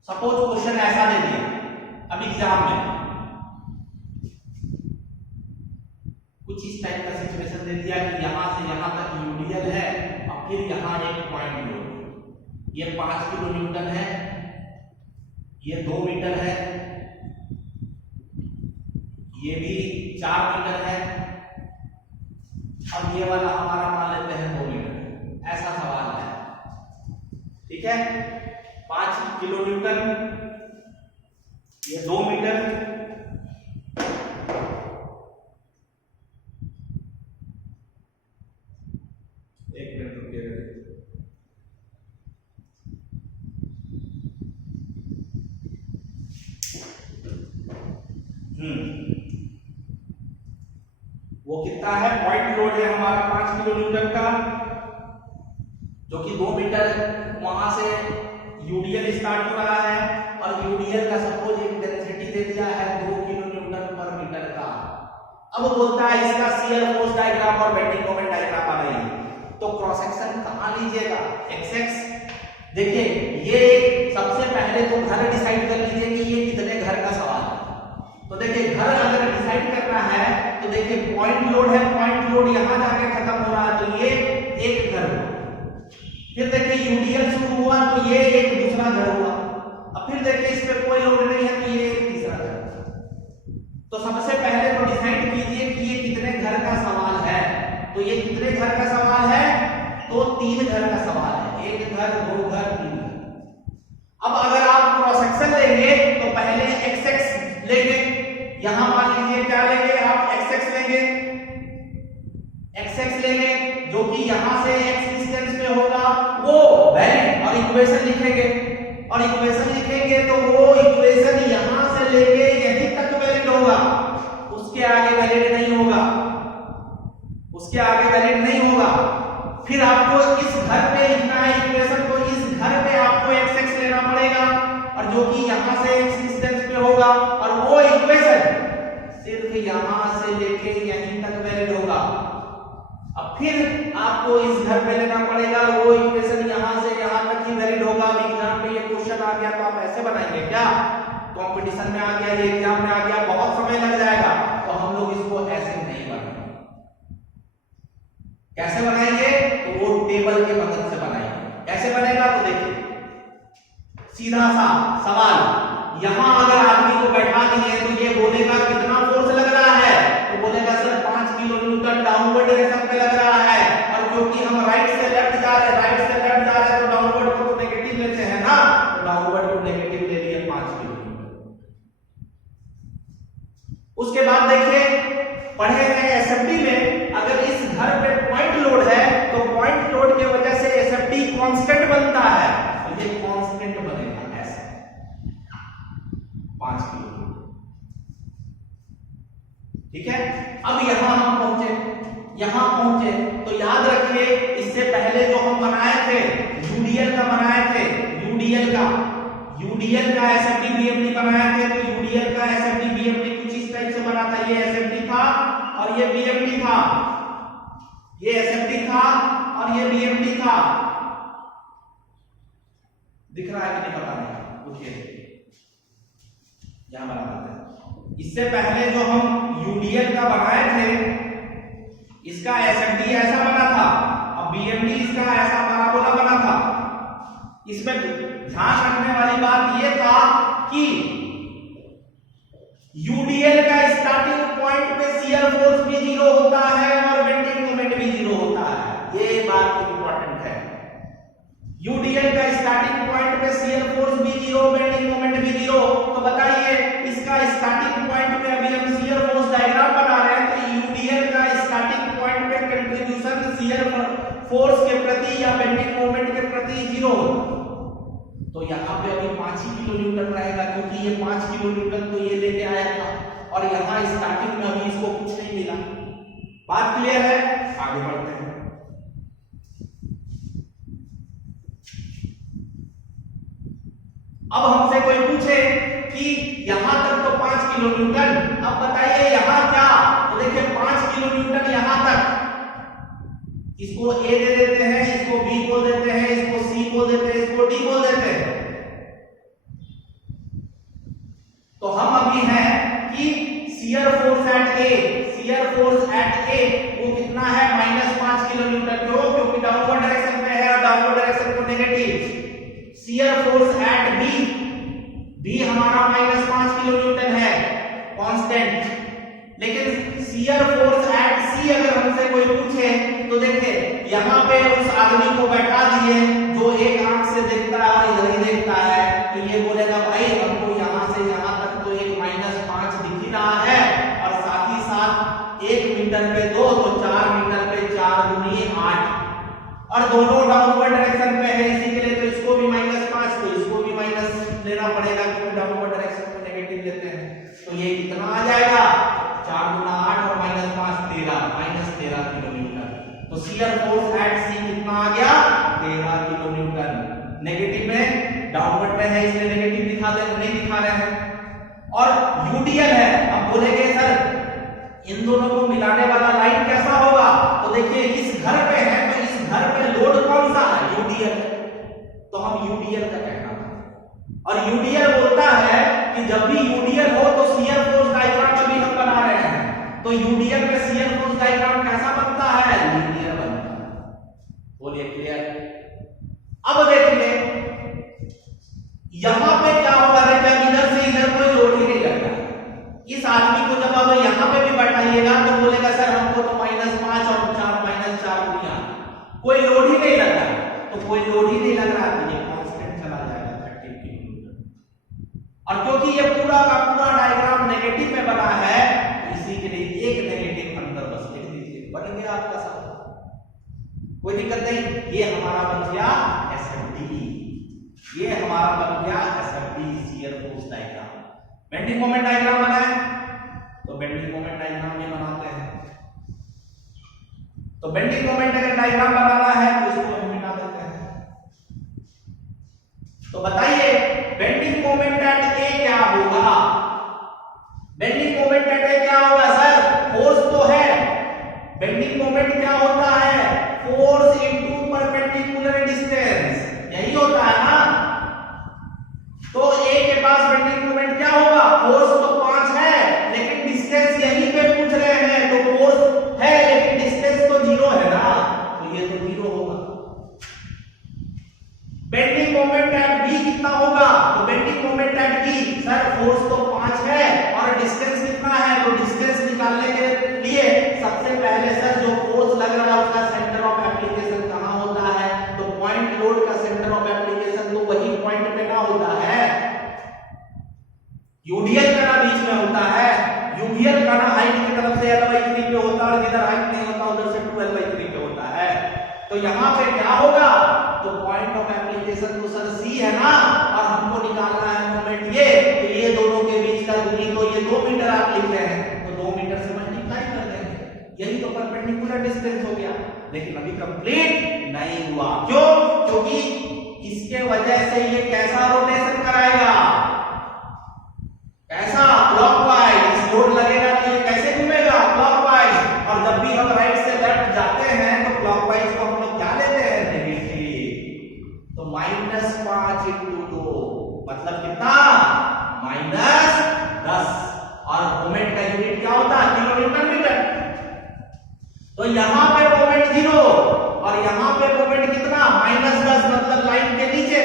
सपोज क्वेश्चन ऐसा दे दिया अब एग्जाम में, कुछ इस टाइप का सिचुएशन दे दिया कि यहां से यहां तक यूडीएल है और फिर यहां एक पॉइंट लो, ये 5 किलो न्यूटन है, ये 2 मीटर है, ये भी 4 मीटर है और ये वाला हमारा मान लेते हैं 2 मीटर। ऐसा सवाल है, ठीक है, 5 किलो न्यूटन, ये 2 मीटर, एक मिनट रुकिएगा। वो कितना है, पॉइंट लोड है हमारा 5 किलो न्यूटन का, जो कि 2 मीटर, वहां से यूडीएल स्टार्ट हो रहा है और यूडीएल का सपोज एक डेंसिटी दे दिया है 2 किलो न्यूटन पर मीटर का। अब बोलता है इसका शियर फोर्स डायग्राम और बेंडिंग मोमेंट डायग्राम आ रही है, तो क्रॉस सेक्शन कहां लीजिएगा, xx। देखिए ये सबसे पहले तो घर डिसाइड कर लीजिए कि ये कितने घर का सवाल है। तो देखिए घर अगर डिसाइड करना है तो देखिए पॉइंट लोड है, पॉइंट लोड यहां जाके खत्म हो रहा है तो ये एक घर हुआ, फिर देखिए यूडीएल शुरू हुआ तो ये एक दूसरा घर हुआ, अब फिर देखिए इस पे कोई लोड नहीं है तो ये एक तीसरा घर। तो सबसे पहले तो डिसाइड कीजिए कि ये कितने घर का सवाल है, तो ये कितने घर का सवाल है, तो 3 घर का सवाल है, 1 घर 2 घर 3 घर। अब अगर आप क्रॉस सेक्शन लेंगे तो पहले xx लेंगे, यहां मान लीजिए क्या लेंगे आप, xx लेंगे, जो कि यहां से x डिस्टेंस पे होगा वो वैलिड, और इक्वेशन लिखेंगे, और इक्वेशन लिखेंगे तो वो इक्वेशन यहां से लेके यहीं तक वैलिड होगा, उसके आगे वैलिड नहीं होगा, उसके आगे वैलिड नहीं होगा। फिर आपको इस घर पे लिखना है इक्वेशन को, इस घर पे आपको xx लेना पड़ेगा और जो कि यहां से x डिस्टेंस पे होगा, और वो इक्वेशन सिर्फ यहां से लेके यहीं तक वैलिड होगा। अब फिर आपको इस घर पे लेना पड़ेगा, वो इक्वेशन यहां से यहां तक ही वैलिड होगा। अब एग्जाम में ये क्वेश्चन आ गया तो आप ऐसे बनाएंगे क्या, कंपटीशन में आ गया, ये एग्जाम में आ गया, बहुत समय लग जाएगा, तो हम लोग इसको ऐसे नहीं बनाएंगे। कैसे बनाएंगे, तो वो टेबल के मदद से बनाएंगे। कैसे बनेगा, तो देखिए सीधा सा सवाल, यहां अगर आदमी को बैठा दिए तो ये बोलेगा कितना फोर्स लग रहा है, तो बोलेगा sir 5 kilo Newton downward direction पे लग रहा है, और क्योंकि हम राइट से लेफ्ट जा रहे हैं, तो डाउनवर्ड को तो नेगेटिव लेते हैं ना, तो उसके बाद देखिए पढ़े हैं एसएफडी में, अगर इस घर पे पॉइंट लोड है तो पॉइंट लोड की वजह से एसएफडी कांस्टेंट बनता है, तो ये कांस्टेंट बनेगा ऐसे 5 किलो। ठीक है, अब यहां हम पहुंचे तो याद रखिए इससे पहले जो हम बनाए थे यूडीएल का बनाए थे, यूडीएल का एसएफडी बीएमडी बनाए थे, तो यूडीएल का एसएफडी बीएमडी कुछ इस टाइप से बना था, ये एसएफडी था और ये बीएमडी था, ये एसएफडी था और ये बीएमडी था। दिख रहा है कि नहीं पता नहीं, उठिए यहां बना देते हैं। इससे पहले जो हम यूडीएल का बनाए थे इसका एसएफडी ऐसा बना था, अब बीएमडी इसका ऐसा पैराबोला बना था। इसमें ध्यान रखने वाली बात यह था कि यूडीएल का स्टार्टिंग पॉइंट पे शियर फोर्स भी 0 होता है और बेंडिंग मोमेंट भी 0 होता है, ये बात इंपॉर्टेंट है। यूडीएल का स्टार्टिंग पॉइंट पे शियर फोर्स भी 0, बेंडिंग मोमेंट भी 0। तो बताइए इसका स्टार्टिंग पॉइंट पे अभी हम शियर फोर्स डायग्राम बना रहे हैं, तो यूडीएल का स्टार्टिंग पॉइंट पे कंट्रीब्यूशन शियर फोर्स के प्रति या बेंडिंग मोमेंट के प्रति 0, तो यहां पे अभी 5 ही किलो न्यूटन रहेगा, क्योंकि ये 5 किलो न्यूटन तो ये लेके आया था और यहां स्टार्टिंग में अभी इसको कुछ नहीं मिला। बात क्लियर है, आगे बढ़ते हैं। अब हमसे कोई पूछे कि यहां तक तो 5 किलो न्यूटन, अब बताइए यहां क्या, तो देखिए 5 किलो न्यूटन यहां तक, इसको ए दे देते हैं, इसको बी बोल देते हैं, इसको सी बोल देते हैं, इसको डी बोल देते हैं। तो हम अभी हैं कि शियर फोर्स एट ए वो कितना है -5 किलो न्यूटन, क्यों, क्योंकि डाउनवर्ड डायरेक्शन में है और डाउनवर्ड डायरेक्शन को negative. Shear force at B हमारा -5 किलो न्यूटन है कांस्टेंट, लेकिन शियर फोर्स एट सी अगर हमसे कोई पूछे तो देखिए यहां पे उस आदमी को बैठा दिए जो एक आंख से देखता है और इधर ही देखता है, तो ये बोलेगा भाई हमको यहां से यहां तक तो एक -5 दिख ही रहा है और साथ ही साथ 1 मीटर पे 2 तो 4 मीटर पे 4 दूनी 8 और दोनों डाउनवर्ड डायरेक्शन पे है, इसी के लिए तो इसको भी -5 तो इसको भी माइनस लेना पड़ेगा क्योंकि डाउनवर्ड डायरेक्शन में नेगेटिव लेते हैं। तो ये कितना आ जाएगा 4 गुना 8 और -5 13 किलो न्यूटन। तो शियर फोर्स एट सी कितना आ गया 13 किलो न्यूटन। नेगेटिव में डाउनवर्ड पे है इसलिए नेगेटिव नहीं दिखा रहे हैं। और यूडीएल है, अब बोलेंगे सर इन दोनों को मिलाने वाला लाइन कैसा होगा, तो देखिए इस घर पे है तो इस घर पे लोड कौन सा है यूडीएल, तो हम यूडीएल का कहना है। और यूडीएल बोलता है कि जब भी यूडीएल हो तो शियर फोर्स डायग्राम अभी हम बना रहे हैं, तो यूडीएल में शियर फोर्स डायग्राम कैसा बनता है, लीनियर बनता है। बोलिए क्लियर। अब देखिए यहां पे क्या होगा, देखिए इधर से इधर कोई लोड ही नहीं लग रहा है। इस आदमी को जब अब यहां पे भी बैठाइएगा तो बोलेगा सर हमको तो -5 और 4 दुनिया कोई लोड ही नहीं लग रहा, तो कोई लोड ही नहीं लग रहा तो ये कांस्टेंट चला जाएगा 30 किलो न्यूटन। और क्योंकि ये पूरा का पूरा डायग्राम नेगेटिव में बना है इसी के लिए एक नेगेटिव अंदर बस लिख दीजिए, बन गया आपका सब, कोई दिक्कत नहीं। ये हमारा बन गया एसएफडी, ये हमारा बन गया SFD shear force diagram. Bending moment diagram बना है तो बेंडिंग मोमेंट डायग्राम ये बनाते हैं। तो बेंडिंग मोमेंट अगर डायग्राम बनाना है तो इसको हम मिटा देते हैं। तो बताइए बेंडिंग मोमेंट एट ए क्या होगा, बेंडिंग मोमेंट एट ए क्या होगा सर, फोर्स तो है, बेंडिंग मोमेंट क्या होता है, फोर्स इनटू परपेंडिकुलर डिस्टेंस, यही होता है ना। तो ए के पास बेंडिंग मोमेंट क्या होगा, फोर्स तो 5 है लेकिन डिस्टेंस यहीं पे पूछ रहे हैं, तो फोर्स है लेकिन डिस्टेंस तो 0 है ना, तो ये तो 0 होगा। बेंडिंग मोमेंट एट बी कितना होगा, तो bending moment at B shear force तो 5 है और डिस्टेंस कितना है, तो डिस्टेंस निकालने के लिए सबसे पहले सर जो फोर्स लग रहा है उसका सेंटर ऑफ एप्लीकेशन कहां होता है, तो पॉइंट लोड का सेंटर ऑफ एप्लीकेशन तो वही पॉइंट पे ना होता है, यूडीएल का बीच में होता है। यूडीएल यूडियल का ना हाइट की तरफ से L/3 पे होता है और जिधर हाइट नहीं होता उधर से 2L/3 पे होता है। तो यहाँ पे क्या होगा, तो पॉइंट ऑफ एप्लीकेशन तो सर C है ना, और हमको निकालना है मोमेंट ये, तो ये दोनों के बीच का दूरी तो ये 2 मीटर आप लिख रहे हैं, तो 2 मीटर से मल्टीप्लाई कर देंगे, यही तो परपेंडिकुलर डिस्टेंस हो गया। लेकिन अभी कंप्लीट नहीं हुआ, क्यों? क्योंकि इसके वजह से ये कैसा रोटेशन कराएगा, कैसा, क्लॉकवाइज। इस लोड लगेगा तो ये कैसे घूमेगा, क्लॉकवाइज। और जब भी हम राइट से लेफ्ट जाते हैं तो क्लॉकवाइज को हम लोग क्या लेते हैं, नेगेटिव। तो -5 × 2 मतलब कितना, -10। और मोमेंट का यूनिट क्या होता है, किलोन्यूटन मीटर। तो यहां पे मोमेंट 0 और यहां पे मोमेंट कितना, -10, मतलब लाइन के नीचे,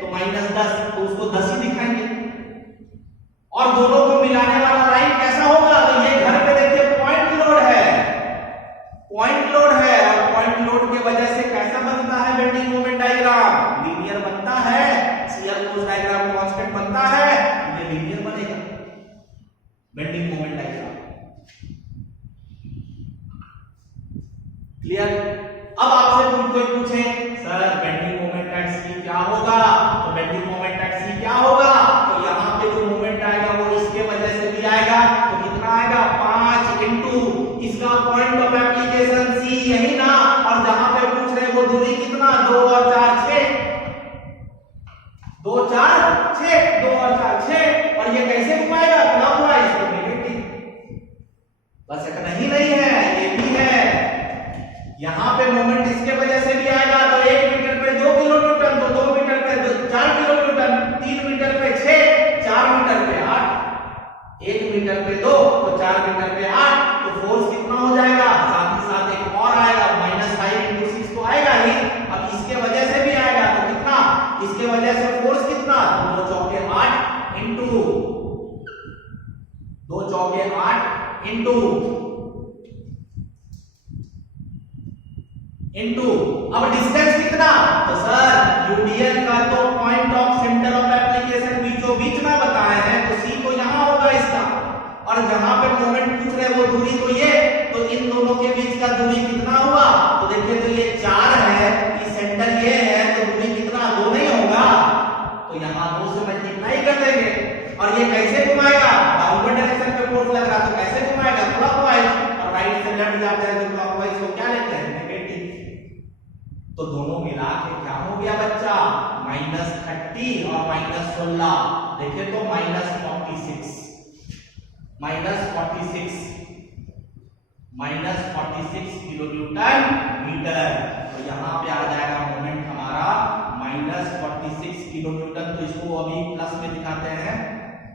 तो -10, तो उसको 10 ही दिखाएंगे। और दोनों को मिलाने वाला लाइन कैसा होगा, तो ये घर पे देखिए पॉइंट लोड है, पॉइंट लोड है, और पॉइंट लोड की वजह से कैसा बनता है बेंडिंग मोमेंट डायग्राम, लीनियर बनता है। शियर फोर्स डायग्राम कांस्टेंट बनता है, ये लीनियर बनेगा बेंडिंग मोमेंट डायग्राम। क्लियर? अब आपसे कोई पूछे sir bending moment eight C क्या होगा, तो बेंडिंग मोमेंट एट C क्या होगा, तो यहाँ पे जो मोमेंट आएगा वो इसके वजह से भी आएगा, तो कितना आएगा, 5 × इसका पॉइंट ऑफ एप्लीकेशन C यही ना, और जहां पे पूछ रहे वो दूरी कितना, 2 और 4 6, 2 4 6, 2 और 4 6, और ये कैसे घुमाएगा, क्लॉकवाइज, तो नेगेटिव। बस इतना ही नहीं है, ये भी है, यहां पे मोमेंट इसके वजह से भी आएगा, तो 1 मीटर पे 2 किलोन्यूटन, तो 2 मीटर पे 4 किलोन्यूटन, 3 मीटर पे 6, 4 मीटर पे 8, 1 मीटर पे 2, तो 4 मीटर पे 8, तो फोर्स कितना हो जाएगा, साथ ही साथ एक और आएगा, -5 × 6 तो आएगा ही। अब इसके वजह से भी आएगा, तो कितना, इसके वजह से फोर्स कितना, 2 चौके 8 × 2 चौके 8 इनटू अब डिस्टेंस कितना, तो सर यूडीएल का तो point of centre of application बीचों बीच में बताए हैं, तो सी तो यहां होगा इसका, और जहां पे मोमेंट पूछ रहे वो दूरी तो ये, तो इन दोनों के बीच का दूरी कितना हुआ, तो देखिए तो ये 4 है, ये सेंटर ये है, तो दूरी कितना, 2 नहीं होगा, तो यहां 2 से मल्टीप्लाई कर देंगे। और ये कैसे घुमाएगा, डाउनवर्ड डायरेक्शन पे फोर्स लग रहा, तो कैसे घुमाएगा, क्लॉकवाइज, और राइट से लेफ्ट जाते हैं तो क्लॉकवाइज को क्या लेते हैं, नेगेटिव। तो दोनों मिला के क्या हो गया बच्चा, -30 और -16, देखिए तो -46, -46 किलोन्यूटन मीटर। तो यहाँ पे आ जाएगा मोमेंट हमारा -46 किलोन्यूटन, तो इसको अभी प्लस में दिखाते हैं।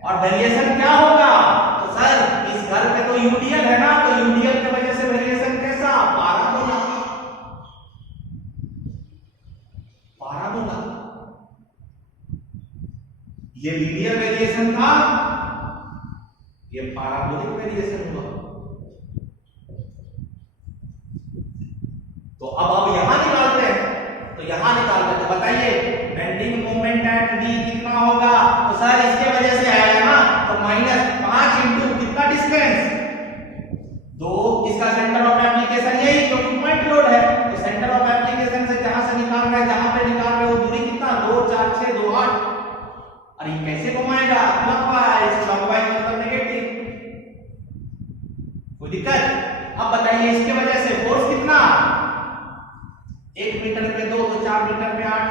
और वेरिएशन क्या होगा, तो सर इस घर पे तो यूडीएल है ना, तो यूडीएल की वजह से वेरिएशन कैसा, पाराबोला, पाराबोला। ये लीनियर वेरिएशन था, ये पाराबोलिक वेरिएशन हुआ। तो अब यहां निकालते हैं, तो यहां निकालते हैं, तो बताइए बेंडिंग मोमेंट एट D कितना होगा, तो सर इसके वजह से आएगा ना, तो -5 × कितना डिस्टेंस, 2, इसका सेंटर ऑफ एप्लीकेशन यही, क्योंकि पॉइंट लोड है, तो सेंटर ऑफ एप्लीकेशन से जहां से निकाल रहे हैं, जहां पे निकाल रहे हैं वो दूरी कितना, 2 4 6 2 8, और ये कैसे घुमाएगा, क्लॉकवाइज, क्लॉकवाइज मतलब नेगेटिव, कोई दिक्कत। अब बताइए इसके वजह से फोर्स कितना, 1 मीटर पे 2, तो 4 मीटर पे 8,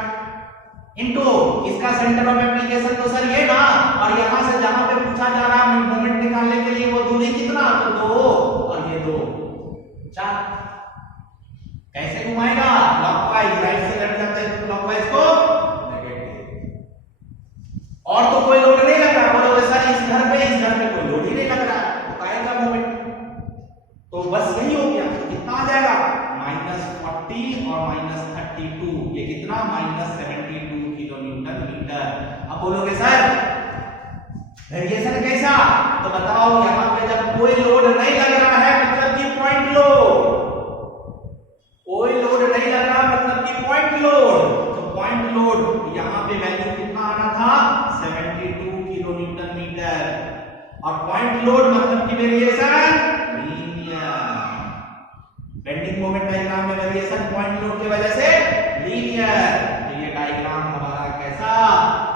इनटू इसका सेंटर ऑफ एप्लीकेशन तो सर ये ना, और यहां से जहां पे पूछा जा रहा है मोमेंट निकालने के लिए वो दूरी कितना, तो 2 और ये 2 4, कैसे घुमाएगा, क्लॉकवाइज, राइट से लेफ्ट जाते हैं तो क्लॉकवाइज को नेगेटिव। और तो कोई लोड नहीं लग रहा, बोलोगे सर इस घर पे कोई लोड ही नहीं लग रहा, तो काहेगा मोमेंट, तो बस यही हो गया, तो कितना आ जाएगा, -40 और -32, ये कितना, -72 किलोन्यूटन मीटर। अब बोलोगे सर वेरिएशन कैसा, तो बताओ यहां पे जब कोई लोड नहीं लग रहा है मतलब कि पॉइंट लोड, कोई लोड नहीं लग रहा मतलब कि पॉइंट लोड, तो पॉइंट लोड यहां पे वैल्यू कितना आना था, 72 किलोन्यूटन मीटर, और पॉइंट लोड मतलब कि variation linear. Bending moment diagram में वेरिएशन पॉइंट लोड की वजह से लीनियर। तो ये डायग्राम हमारा कैसा,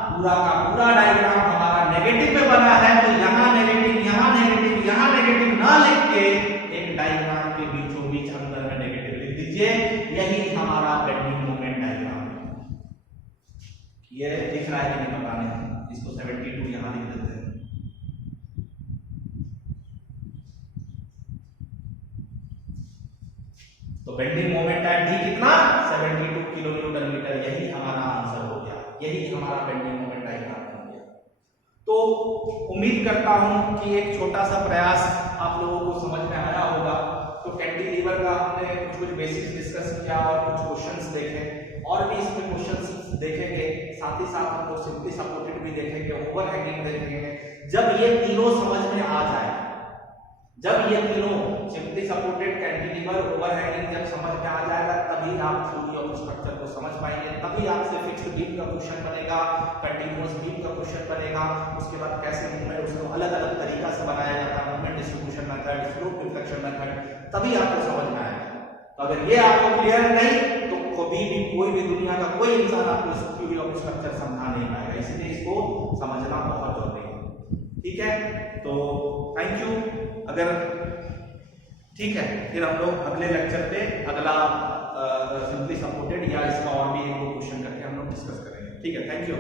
पूरा का पूरा डायग्राम हमारा नेगेटिव में बना है, तो यहाँ नेगेटिव, यहाँ नेगेटिव, यहाँ नेगेटिव ना लिख के एक डायग्राम के बीचों बीच अंदर में नेगेटिव लिख दीजिए। यही हमारा बेंडिंग मोमेंट डायग्राम है। ये दिख रहा है कि नहीं पता नहीं, इसको 72 यहाँ लिख देते हैं। तो बेंडिंग मोमेंट है डी कितना, 72 किलो न्यूटन मीटर। यही हमारा आंसर हो गया, यही हमारा बेंडिंग मोमेंट डायग्राम हो गया। तो उम्मीद करता हूं कि एक छोटा सा प्रयास आप लोगों को समझ में आया होगा। तो कैंटिलीवर का हमने कुछ बेसिक्स डिस्कस किया और कुछ क्वेश्चंस देखे, और भी इसमें क्वेश्चंस देखेंगे। साथ ही साथ हम लोग सिंपली सपोर्टेड भी देखेंगे, ओवरहैंगिंग देखेंगे। जब ये तीनों समझ में आ जाए, जब ये तीनों सिंपली सपोर्टेड, कैंटिलीवर, ओवरहैंगिंग जब समझ में आ जाएगा, तभी आप थ्योरी ऑफ स्ट्रक्चर को समझ पाएंगे। तभी आपसे फिक्स्ड बीम का क्वेश्चन बनेगा, कंटीन्यूअस बीम का क्वेश्चन बनेगा। उसके बाद कैसे मूवमेंट, उसको अलग अलग तरीका से बनाया जाता है, movement distribution method, slope deflection method, तभी आपको समझ में आएगा। तो अगर ये आपको क्लियर नहीं, तो कभी भी कोई भी दुनिया का कोई इंसान आपको थ्योरी ऑफ स्ट्रक्चर समझा नहीं पाएगा। इसलिए इसको समझना बहुत जरूरी है। ठीक है, तो थैंक यू। अगर ठीक है, फिर हम लोग अगले लेक्चर पे अगला सिंपली सपोर्टेड या इसका और भी एक दो क्वेश्चन करके हम लोग डिस्कस करेंगे। ठीक है, थैंक यू।